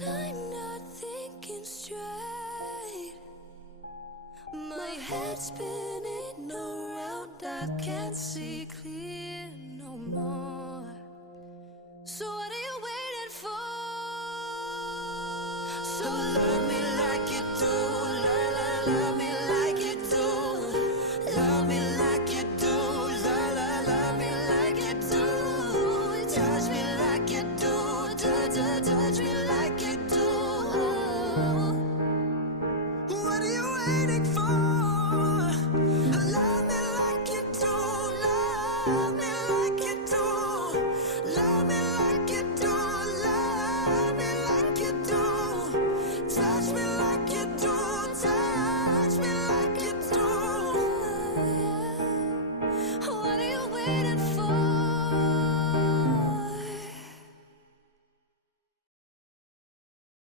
I'm not thinking straight. My head's spinning around, I can't see clear no more. So what are you waiting for? So love me like you do, love me like you do, love me like you do, love me like you do, touch me like you do, touch me like